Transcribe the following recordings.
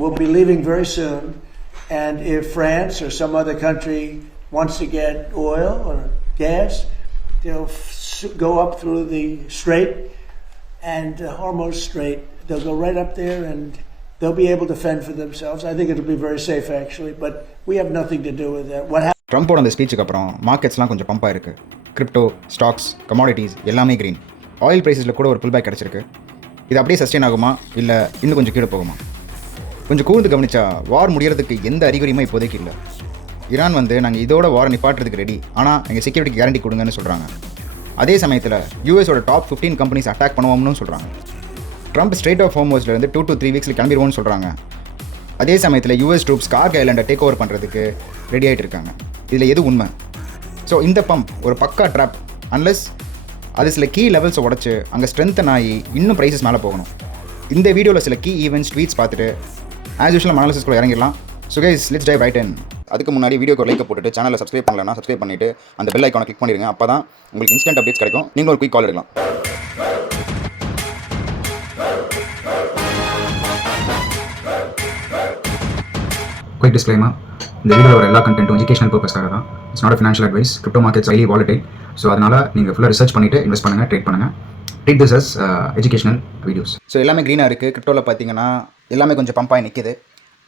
will be leaving very soon. And if France or some other country wants to get oil or gas, they'll go up through the strait and Hormuz Strait. They'll go right up there and they'll be able to fend for themselves. I think it'll be very safe actually, but we have nothing to do with that. ட்ரம்ப்போட அந்த ஸ்பீச்சுக்கு அப்புறம் மார்க்கெட்ஸ்லாம் கொஞ்சம் pump ஆயிருக்கு. Crypto, stocks, commodities எல்லாமே green. Oil ப்ரைஸில் கூட ஒரு pull back கிடச்சிருக்கு. இது அப்படியே சஸ்டெயின் ஆகுமா இல்லை இன்னும் கொஞ்சம் கீழே போகுமா? கொஞ்சம் கூர்ந்து கவனிச்சா வார் முடியறதுக்கு எந்த அறிகுறியுமே இப்போதைக்கு இல்லை. ஈரான் நாங்கள் இதோட வாரை நிப்பாட்டுறதுக்கு ரெடி, ஆனால் எங்கள் செக்யூரிட்டி கேரண்டி கொடுங்கன்னு சொல்கிறாங்க. அதே சமயத்தில் யூஎஸோட டாப் 15 கம்பெனிஸ் அட்டாக் பண்ணுவோம்னு சொல்கிறாங்க. ட்ரம்ப் ஸ்ட்ரெயிட் ஆஃப் ஹோர்முஸ்லேருந்து 2 to 3 வீக்ஸில் கிளம்பிடுவோம்னு சொல்கிறாங்க. அதே சமயத்தில் யூஎஸ் ட்ரூப்ஸ் கார்க் ஐலாண்டை டேக் ஓவர் பண்ணுறதுக்கு ரெடி ஆகிட்டு இருக்காங்க. இதில் எது உண்மை? ஸோ இந்த பம்ப் ஒரு பக்கா ட்ராப், அன்லெஸ் அது சில கீ லெவல்ஸை உடச்சி அங்கே ஸ்ட்ரென்த்தன் ஆகி இன்னும் ப்ரைஸஸ் மேலே போகணும். இந்த வீடியோவில் சில கீ ஈவெண்ட்ஸ் ட்வீட்ஸ் பார்த்துட்டு ஆஸ் யூஷுவல் அனாலிசிஸ்குள்ள இறங்கிடலாம். So guys, let's dive right in. அதுக்கு முன்னாடி வீடியோக்கு லைக் போட்டுட்டு சேனலை சப்ஸ்கிரைப் பண்ணலன்னா சப்ஸ்கிரைப் பண்ணிவிட்டு அந்த பெல் ஐக்கானை கிளிக் பண்ணிடுங்க. அப்போ தான் உங்களுக்கு இன்ஸ்டன்ட் அப்டேட்ஸ் கிடைக்கும். நீங்கள் ஒரு குயிக் கால் எடுக்கலாம். குயிக் டிஸ்க்ளைமர், இந்த வீடியோவில் எல்லா கண்டென்ட்டும் எஜுகேஷனல் பர்பஸ்க்காக தான். It's not financial advice. Crypto markets highly volatile. So அதனால் நீங்கள் ஃபுல்லாக ரிசர்ச் பண்ணிவிட்டு இன்வெஸ்ட் பண்ணுங்கள், ட்ரேட் பண்ணுங்கள். Treat this as educational videos. So எல்லாமே க்ரீனாக இருக்குது. கிரிப்டோவில் பார்த்தீங்கன்னா எல்லாமே கொஞ்சம் பம்பாகி நிற்கிது.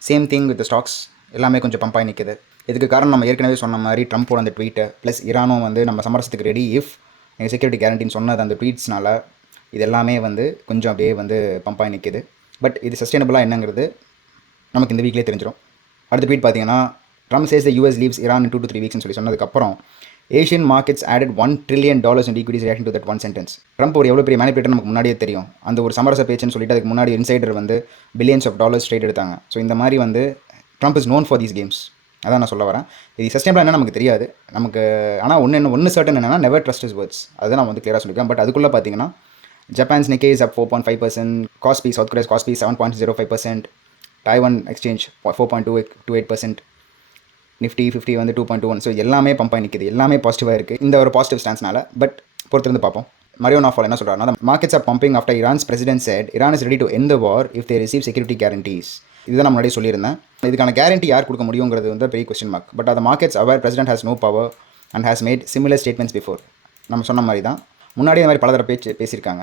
சேம் திங் வித் ஸ்டாக்ஸ், எல்லாமே கொஞ்சம் பம்பாகி நிற்கிது. இதுக்கு காரணம் நம்ம ஏற்கனவே சொன்ன மாதிரி ட்ரம்ப்போட அந்த ட்வீட்டை ப்ளஸ் ஈரானும் நம்ம சமரசத்துக்கு ரெடி இஃப் எங்கள் செக்யூரிட்டி கேரண்டின்னு சொன்னது அந்த ட்வீட்ஸ்னால இது எல்லாமே கொஞ்சம் அப்படியே பம்பாகி நிற்கிது. பட் இது சஸ்டைனபிளாக என்னங்கிறது நமக்கு இந்த வீக்லேயே தெரிஞ்சிடும். அடுத்த ட்வீட் பார்த்தீங்கன்னா, Trump says the US leaves Iran in 2 to 3 weeks சொல்லி சொன்னதுக்கப்புறம் Asian markets added $1 trillion in equities reacting to that one sentence. Trump ஒரு எவ்வளோ பெரிய மேனிபுலேட்டர் நமக்கு முன்னாடியே தெரியும். அந்த ஒரு சமரச பேச்சுன்னு சொல்லிட்டு அதுக்கு முன்னாடி insider billions of dollars trade எடுத்தாங்க. ஸோ இந்த மாதிரி Trump is known for these games. அதான் நான் சொல்ல வரேன். இது சஸ்டைனபிளாக என்ன நமக்கு தெரியாது நமக்கு. ஆனால் ஒன்று சர்டன் என்னென்னா, நெவர் ட்ரஸ்ட் இஸ் வேர்ட்ஸ். அதை நான் கிளியராக சொல்லியிருக்கேன். பட் அதுக்குள்ளே பார்த்தீங்கன்னா Japan's Nikkei is up 4.5%, KOSPI South Korea's KOSPI 7.05%, Taiwan exchange 4.28%, Nifty 50 2.21. So எல்லாமே பம்பாக நிற்கிது, எல்லாமே பாசிட்டிவாக இருக்குது இந்த ஒரு பாசிட்டிவ் ஸ்டான்ஸ்னால. பட் பொறுத்திருந்து பார்ப்போம். மரியோ நாஃபால் என்ன சொல்கிறாருன்னா, markets R pumping after Iran's president said Iran is ready to end the war if they receive security guarantees. இதுதான் நான் முன்னாடி சொல்லியிருந்தேன். இதுக்கான கேரண்டி யார் கொடுக்க முடியுங்கிறது பெரிய கொஸ்டின் மார்க். பட் அந்த மார்க்கெட்ஸ் அவர் president has no power and has made similar statements before. நம்ம சொன்ன மாதிரி தான் முன்னாடி இந்த மாதிரி பலதர பேசியிருக்காங்க.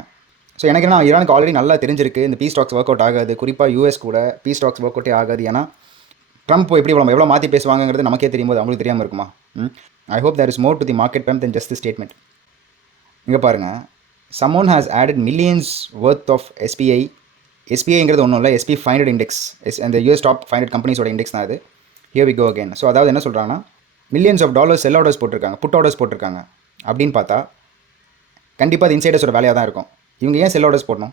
ஸோ எனக்கு என்ன, ஈரானுக்கு ஆல்ரெடி நல்லா தெரிஞ்சிருக்கு இந்த பீ ஸ்டாக்ஸ் ஒர்க் அவுட் ஆகாது. குறிப்பாக யூஎஸ் கூட பீ ஸ்டாக்ஸ் ஒர்க் அவுட்டே ஆகாது. ஏன்னா ட்ரம்ப் எப்படி எவ்வளோ மாற்றி பேசுவாங்கிறது நமக்கே தெரியும் போது அவங்களுக்கு தெரியாமல் இருக்குமா? I hope there is more to the market pump then just the statement. இங்கே பாருங்கள், someone has added millions worth of SPI. SPIங்கிறது ஒன்றும் இல்லை, SP 500 இண்டெக்ஸ், அந்த US டாப் 500 கம்பெனிஸோட இண்டெக்ஸ் தான் அது. Here we go again. So அதாவது என்ன சொல்கிறாங்கன்னா, millions of dollars sell orders போட்டிருக்காங்க, புட் ஆர்டர்ஸ் போட்டிருக்காங்க. அப்படின்னு பார்த்தா கண்டிப்பாக அது இன்சைடர்ஸோட வேலையாக தான் இருக்கும். இவங்க ஏன் செல் ஆர்டர்ஸ் போடணும்?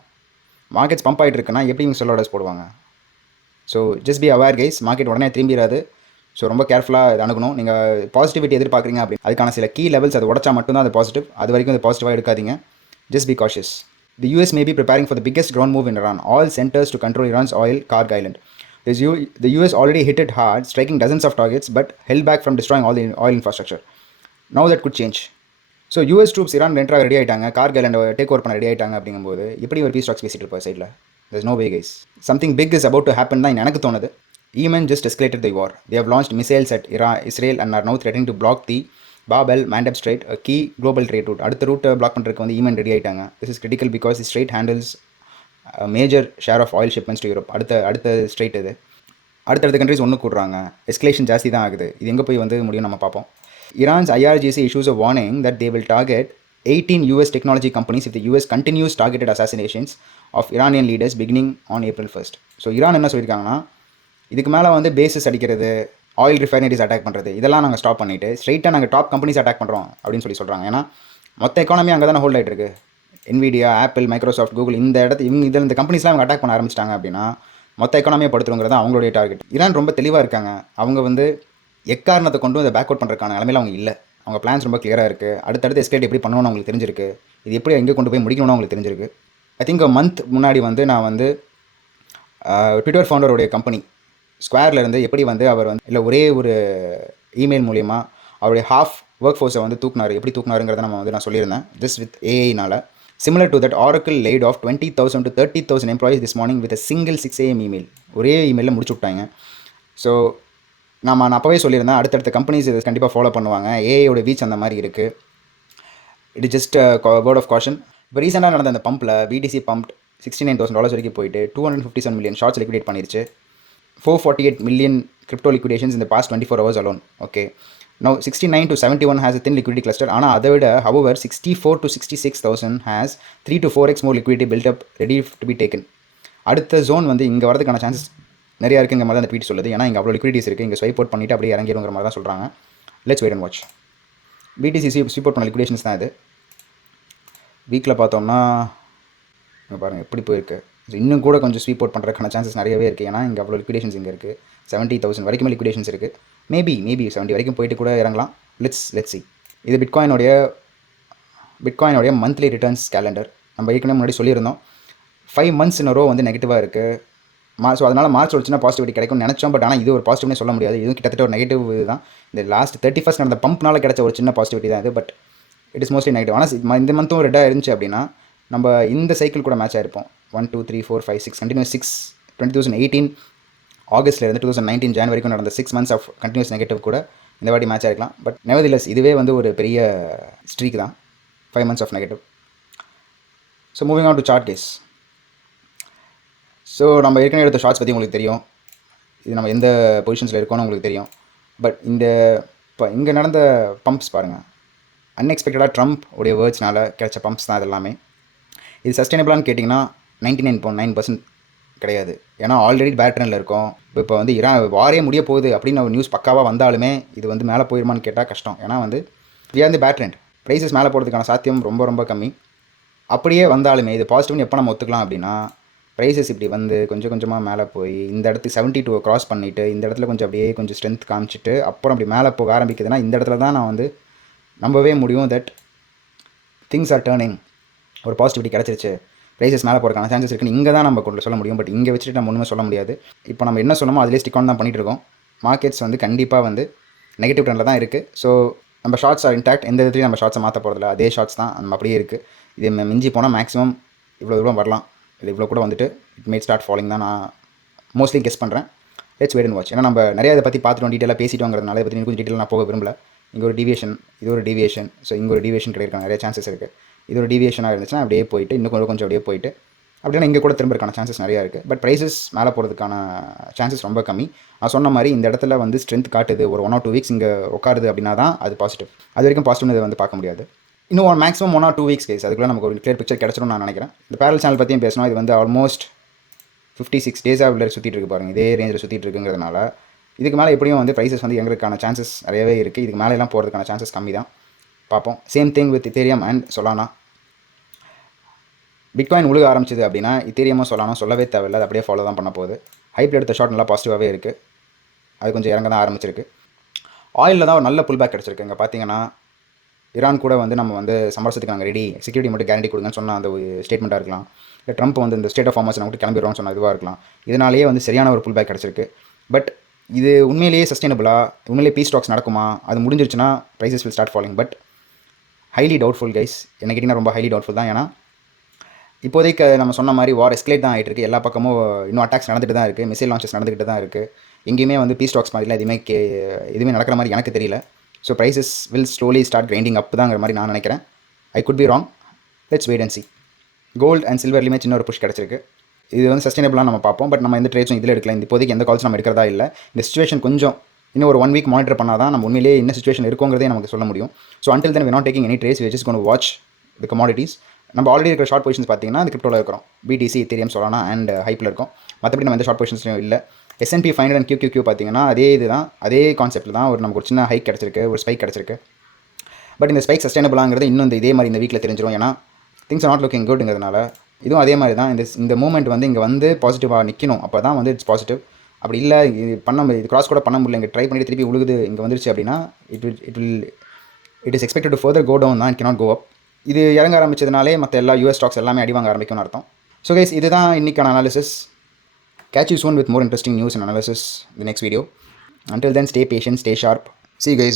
மார்க்கெட்ஸ் பம்ப் ஆகிட்டு இருக்குன்னா எப்படி இவங்க செல் ஆர்டர்ஸ் போடுவாங்க? So just be aware guys. Market உடனே திரும்பிடாது. ஸோ ரொம்ப கேர்ஃபுல்லாக இது அணுகணும். நீங்கள் பாசிட்டிவிட்டி எதிர்பார்க்குறீங்க அப்படின்னு அதுக்கான சில கீ லெவல்ஸ் அது உடச்சா மட்டும்தான் அது பாசிட்டிவ். அது வரைக்கும் அது பாசிட்டிவாக எடுக்காதீங்க. Just be cautious. The US may be preparing for the biggest ground move in Iran, all centers to control Iran's oil Karg Island. The US already hit it hard, striking dozens of targets, but held back from destroying all the oil infrastructure. Now that could change. So US troops Iran என்ட்ராக ready ஆகிட்டாங்க, Kharg ஐலாண்டை take over பண்ண ready ஆகிட்டாங்க. அப்படிங்கும்போது எப்படி ஒரு பீ stocks பேசிட்டு இருப்போம் சைடில்? There's no way guys. Something big is about to happen தான் எனக்கு தோணுது. Yemen just escalated the war. They have launched missiles at Israel and are now threatening to block the Bab el Mandeb strait, key global trade route. அடுத்த ரூட்டை block பண்ணுறதுக்கு Yemen ready ஆகிட்டாங்க. This is critical because the strait handles major share of oil shipments to Europe. அடுத்த strait இது. அடுத்தடுத்த countries ஒன்று கூடுறாங்க. Escalation ஜாஸ்தி தான் ஆகுது. இது எங்கே போய் முடியும் நம்ம பார்ப்போம். Iran's IRGC issues a warning that they will target 18 US technology companies if the US continues targeted assassinations of Iranian leaders beginning on April 1st. So Iran என்ன சொல்லியிருக்காங்கன்னா, இதுக்கு மேலே பேசஸ் அடிக்கிறது, ஆயில் ரிஃபைனரிஸ் அட்டாக் பண்ணுறது, இதெல்லாம் நாங்கள் stop பண்ணிவிட்டு ஸ்ட்ரைட்டாக நாங்கள் டாப் கம்பெனிஸ் அட்டாக் பண்ணுறோம் அப்படின்னு சொல்கிறாங்க. ஏன்னா மொத்த எக்கானமி அங்கே தானே ஹோல்ட் ஆகிட்டு இருக்கு. NVIDIA, ஆப்பிள், மைக்ரோசாஃப்ட், கூகுள் இந்த இந்த கம்பெனிஸ்லாம் அவங்க அட்டாக் பண்ண ஆரம்பிச்சிட்டாங்க அப்படின்னா மொத்த எக்கானமியை படுத்துறோங்கிறது அவங்களுடைய டார்கெட். ஈரான் ரொம்ப தெளிவாக இருக்காங்க. அவங்க எக்காரணத்தை கொண்டு அதை பேக் அவுட் பண்ணுறதுக்கான நிலைமையில் அவங்க இல்லை. அவங்க பிளான்ஸ் ரொம்ப கிளியராக இருக்குது. அடுத்தடுத்து எஸ்கலேட் எப்படி பண்ணணும்னு அவங்களுக்கு தெரிஞ்சிருக்கு. இது எப்படி எங்கே கொண்டு போய் முடிக்கணும்னு அவங்களுக்கு தெரிஞ்சிருக்கு. ஐ திங்க் மந்த் முன்னாடி நான் ட்விட்டர் ஃபவுண்டருடைய கம்பெனி ஸ்கொயர்லேருந்து எப்படி அவர் இல்லை ஒரே ஒரு இமெயில் மூலிமா அவருடைய ஹாஃப் ஒர்க் ஃபோர்ஸை தூக்குனார். எப்படி தூக்குனாருங்கிறத நான் சொல்லியிருந்தேன். ஜஸ்ட் வித் ஏஐனால் Similar to that, Oracle laid off 20,000 to 30,000 employees this morning with a single 6 AM email. ஒரே இமெயிலில் முடிச்சு விட்டாங்க. ஸோ நான் அப்போவே சொல்லியிருந்தேன், அடுத்தடுத்த கம்பெனிஸ் இதை கண்டிப்பாக ஃபாலோ பண்ணுவாங்க. ஏஐயோட வீச் அந்த மாதிரி இருக்குது. It is just word of caution. இப்போ ரீசெண்டாக நடந்த அந்த பம்பில் BTC பம்ப் $69,000 வரைக்கும் போயிட்டு 257 million ஷார்ட்ஸ் லிக்விடேட் பண்ணிருச்சு. 448 million crypto liquidations in the past 24 hours alone. Okay. Now 69 to 71 has a thin liquidity cluster. ஆனால் அதை விட however 64 to 66,000 has 3 to 4x more liquidity built up ready to be taken. அடுத்த zone வந்து இங்கே வரதுக்கான chances நிறையா இருக்குங்கிற மாதிரி தான் அந்த ட்வீட் சொல்லுது. ஏன்னா இங்கே அவ்வளோ லிக்விடிட்டிஸ் இருக்குது. இங்கே ஸ்வைப் அவுட் பண்ணிவிட்டு அப்படியே இறங்கிடுங்கிற மாதிரி தான் சொல்கிறாங்க. Let's wait and watch. BTC swipe out பண்ண லிக்விடேஷன்ஸ் தான் இது. வீக்கில் பார்த்தோம்னா இங்கே பாருங்கள் எப்படி போயிருக்கு. இன்னும் கூட கொஞ்சம் ஸ்வீப் அவுட் பண்ணுறதுக்கான சான்சஸ் நிறையவே இருக்குது. ஏன்னா இங்கே அவ்வளோ லிக்விடேஷன்ஸ் இங்கே இருக்குது. 70,000 வரைக்குமே லிக்விடேஷன்ஸ் இருக்குது. மேபி 70 வரைக்கும் போயிட்டு கூட இறங்கலாம். Let's see. இது பிட்காயினோடைய மந்த்லி ரிட்டர்ன்ஸ் கேலண்டர். நம்ம ஏற்கனவே முன்னாடி சொல்லியிருந்தோம் 5 months in a row வந்து நெகட்டிவாக இருக்குது. ஸோ அதனால் மார்ச் வச்சுன்னா பாசிட்டிவிட்டி கிடைக்கும்னு நினச்சோம். பட் ஆனால் இது ஒரு பாசிட்டிவ்னே சொல்ல முடியாது. இதுவும் கிட்டத்தட்ட ஒரு நெகட்டிவ் தான். இந்த லாஸ்ட் 31st நடந்த பம்ப்னால கிடைச்ச ஒரு சின்ன பாசிட்டிவிட்டி தான் இது. But it is mostly negative. ஆனால் இந்த மந்த்தும் ரெட்டாக இருந்துச்சு அப்படின்னா நம்ம இந்த சைக்கிள் கூட மேட்ச் ஆகிருப்போம். 1 2 3 4 5 6 கண்டினியூஸ் 6 2018 ஆகஸ்ட்லேருந்து 2019 ஜான் வரைக்கும் நடந்த 6 months ஆஃப் கண்டினியூஸ் நெகட்டிவ் கூட இந்த வாட்டி மேட்ச் ஆகிருக்கலாம். பட் நெவர்திலெஸ் இதுவே வந்து ஒரு பெரிய ஸ்ட்ரீக் தான். 5 months of negative. So moving on to chart case. So நம்ம ஏற்கனவே எடுத்த ஷார்ட்ஸ் பற்றி உங்களுக்கு தெரியும். இது நம்ம எந்த பொசிஷன்ஸில் இருக்கோன்னு உங்களுக்கு தெரியும். பட் இப்போ இங்கே நடந்த பம்ப்ஸ் பாருங்கள். அன்எக்ஸ்பெக்டடாக ட்ரம்ப் உடைய வேர்ட்ஸ்னால கிடைச்ச பம்ப்ஸ் தான் இது எல்லாமே. இது சஸ்டைனபிளான்னு கேட்டிங்கன்னா 99.9% கிடையாது. ஏன்னா ஆல்ரெடி பேட் ட்ரெண்டில் இருக்கும். இப்போ வந்து வாரே முடிய போகுது அப்படின்னு ஒரு நியூஸ் பக்காவாக வந்தாலுமே இது வந்து மேலே போயிருமான்னு கேட்டால் கஷ்டம். ஏன்னா வந்து வந்து பேட் ட்ரெண்ட், ப்ரைஸஸ் மேலே போகிறதுக்கான சாத்தியம் ரொம்ப ரொம்ப கம்மி. அப்படியே வந்தாலுமே இது பாசிட்டிவ்னு எப்போ நம்ம ஒத்துக்கலாம் அப்படின்னா, ப்ரைஸஸ் இப்படி வந்து கொஞ்சம் கொஞ்சமாக மேலே போய் இந்த இடத்துக்கு 72 க்ராஸ் பண்ணிவிட்டு இந்த இடத்துல கொஞ்சம் அப்படியே கொஞ்சம் ஸ்ட்ரென்த் காமிச்சிட்டு அப்புறம் அப்படி மேலே போக ஆரம்பிக்குதுன்னா இந்த இடத்துல தான் நான் வந்து நம்பவே முடியும் தட் திங்ஸ் ஆர் டேர்னிங். ஒரு பாசிட்டிவிட்டி கிடச்சிருச்சு, ப்ரைஸஸ் மேலே போகிறதுக்கான சான்சஸ் இருக்குன்னு இங்கே தான் நம்ம சொல்ல முடியும். பட் இங்கே வச்சுட்டு நம்ம ஒன்றுமே சொல்ல முடியாது. இப்போ நம்ம என்ன சொன்னோமோ அதிலே ஸ்டிக் ஆன் தான் பண்ணிகிட்டு இருக்கோம். மார்க்கெட்ஸ் வந்து கண்டிப்பாக வந்து நெகட்டிவ் ட்ரெண்டில் தான் இருக்குது. ஸோ நம்ம ஷார்ட்ஸ் ஆர் இன்டாக்ட். எந்த விதத்துலையும் நம்ம ஷார்ட்ஸை மாற்ற போகிறதில்ல. அதே ஷார்ட்ஸ் தான் நம்ம அப்படியே இருக்குது. இது மிஞ்சி போனால் மேக்ஸிமம் இவ்வளோ தூரம் வரலாம். இல்லை இவ்வளோ கூட வந்துட்டு இட் மேட் ஸ்டார்ட் ஃபாலிங் தான் நான் மோஸ்ட்லி கெஸ் பண்ணுறேன். Let's wait and watch. ஏன்னா நம்ம நிறைய இதை பற்றி பார்த்துட்டோம், டீட்டெயிலாக பேசிட்டோங்கிறதுனால இதை பற்றி கொஞ்சம் டீட்டெயில் நான் போக விரும்பல. இங்கே ஒரு டீவியேஷன், இது ஒரு டீவியேஷன். ஸோ இங்கே ஒரு டீவியேஷன் கிடைக்கிற நிறைய சான்சஸ் இருக்குது. இது ஒரு டீவியேஷனாக இருந்துச்சுன்னா அப்படியே போயிட்டு இன்னும் கொஞ்சம் அப்படியே போயிட்டு அப்படின்னா இங்கே கூட திரும்ப இருக்கான சான்சஸ் நிறையா இருக்குது. பட் ப்ரைஸஸ் மேலே போகிறதுக்கான சான்சஸ் ரொம்ப கம்மி. நான் சொன்ன மாதிரி இந்த இடத்துல வந்து ஸ்ட்ரென்த் காட்டுது, ஒரு 1 or 2 weeks இங்கே உட்காருது அப்படின்னா தான் அது பாசிட்டிவ். அது வரைக்கும் பாசிட்டிவ்னு இதை வந்து பார்க்க முடியாது. இன்னும் மேக்ஸிமம் 1 or 2 weeks கேஸ் அதுக்குள்ளே நமக்கு ஒரு கிளியர் பிக்சர் கிடச்சிடும் நான் நினைக்கிறேன். இந்த பேரல் சேனல் பற்றியும் பேசணும். இது வந்து ஆல்மோஸ்ட் 56 days உள்ள சுற்றிட்டு இருக்கு பாருங்கள். இதே ரேஞ்சில் சுற்றிட்டு இருக்குங்கிறதுனால இதுக்கு மேலே எப்படியும் வந்து ப்ரைஸஸ் வந்து எங்களுக்கான சான்சஸ் நிறையவே இருக்குது. இதுக்கு மேலே எல்லாம் போகிறதுக்கான சான்சஸ் கம்மி தான். பார்ப்போம். Same thing with Ethereum and Solana. Bitcoin உழுக ஆரம்பிச்சிது அப்படின்னா இத்தேரியமாக சொல்லானோ சொல்லவே தேவையில்லை. அது அப்படியே ஃபாலோ தான் பண்ண போகுது. ஹைப்பில் எடுத்த ஷார்ட் நல்லா பாசிட்டிவாகவே இருக்குது. அது கொஞ்சம் இறங்க தான் ஆரம்பிச்சிருக்கு. ஆயிலில் தான் ஒரு நல்ல புல் பேக் கிடச்சிருக்கு. இங்கே பார்த்தீங்கன்னா ஈரான் கூட வந்து நம்ம வந்து சமரசத்துக்கு நாங்கள் ரெடி, செக்யூரிட்டி மட்டும் கேரண்டி கொடுங்கன்னு சொன்ன அந்த ஒரு ஸ்டேட்மெண்ட்டாக இருக்கலாம். இல்லை ட்ரம்ப் வந்து இந்த ஸ்டேட் ஆஃப் ஃபார்மர்ஸ் மட்டும் கிளம்பிடுவோம்னு சொன்ன இதுவாக இருக்கலாம். இதனாலேயே வந்து சரியான ஒரு புல் பேக் கிடச்சிருக்கு. பட் இது உண்மையிலேயே சஸ்டைனபிளாக, உண்மையிலேயே பீஸ் ஸ்டாக்ஸ் நடக்குமா, அது முடிஞ்சிருச்சுன்னா prices will start falling. But highly doubtful guys. என்ன கேட்டிங்கன்னா ரொம்ப ஹைலி டவுட்ஃபுல் தான். ஏன்னா இப்போதைக்கு நம்ம சொன்ன மாதிரி வார் எஸ்கலேட் தான் ஆகிட்டு இருக்குது. எல்லா பக்கமும் இன்னும் அட்டாக்ஸ் நடந்துகிட்டு தான் இருக்குது. மிசைல் லான்ச்சஸ் நடந்துகிட்டு தான் இருக்குது. எங்கேயுமே வந்து பீஸ் ஸ்டாக்ஸ் மாதிரிலாம் எதுவுமே நடக்கிற மாதிரி எனக்கு தெரியல. So prices will slowly start grinding up தாங்கிற மாதிரி நான் நினைக்கிறேன். I could be wrong. Let's wait and see. Gold and சில்வர்லேயுமே சின்ன ஒரு புஷ் கிடச்சிருக்கு. இது வந்து சஸ்டைனபிளாக நம்ம பார்ப்போம். பட் நம்ம எந்த ட்ரேட்ஸும் இதில் எடுக்கலாம். இப்போதைக்கு எந்த கால்ஸ் நம்ம எடுக்கிறதா இல்லை. இந்த சுச்சுவேஷன் கொஞ்சம் இன்னும் ஒரு 1 week மானிட்டர் பண்ணால் தான் நம்ம உண்மையிலேயே என்ன சுச்சுவேஷன் இருக்குங்கிறதே நமக்கு சொல்ல முடியும். So until then we not taking any trades, we just gonna watch the commodities. நம்ம ஆல்ரெடி இருக்கிற ஷார்ட் பொசிஷன்ஸ் பார்த்தீங்கன்னா அந்த கிரிப்டோவில் இருக்கிறோம். BTC, இத்தேரியம், சொலானா அண்ட் ஹைப்பில் இருக்கும். மற்றபடி நம்ம எந்த ஷார்ட் பொசிஷன்ஸ்லையும் இல்லை. S&P 500 and QQQ பார்த்தீங்கன்னா அதே இதுதான், அதே கான்செப்ட்டில் தான் நமக்கு ஒரு சின்ன ஹைக் கிடச்சிருக்கு, ஒரு ஸ்பைக் கிடச்சிருக்கு. பட் இந்த ஸ்பைக் சஸ்டைனபிளாங்கிறது இன்னும் இதே மாதிரி இந்த வீக்கில் தெரிஞ்சிடும். ஏன்னா திங்ஸ் ஆர் நாட் லுக்கிங் குட்ங்கிறதுனால இதுவும் அதே மாதிரி தான். இந்த மூமெண்ட் வந்து இங்கே வந்து பாசிட்டிவாக நிற்கணும். அப்போ தான் வந்து இட்ஸ் பாசிட்டிவ். அப்படி இல்லை இது கிராஸ் கூட பண்ண முடியல, இங்கே ட்ரை பண்ணிட்டு திருப்பி உழுகுது இங்கே வந்துருச்சு அப்படின்னா it is expected to further go down தான், இட் கேனாட் கோ அப். இது இறங்க ஆரம்பிச்சதுனாலே மற்ற எல்லா US ஸ்டாக்ஸ் எல்லாமே அடி வாங்க ஆரம்பிக்கும்னு அர்த்தம். ஸோ கைஸ், இதுதான் இன்றைக்கான analysis. Catch you soon with more interesting news and analysis in the next video. Until then, stay patient, stay sharp. See you guys.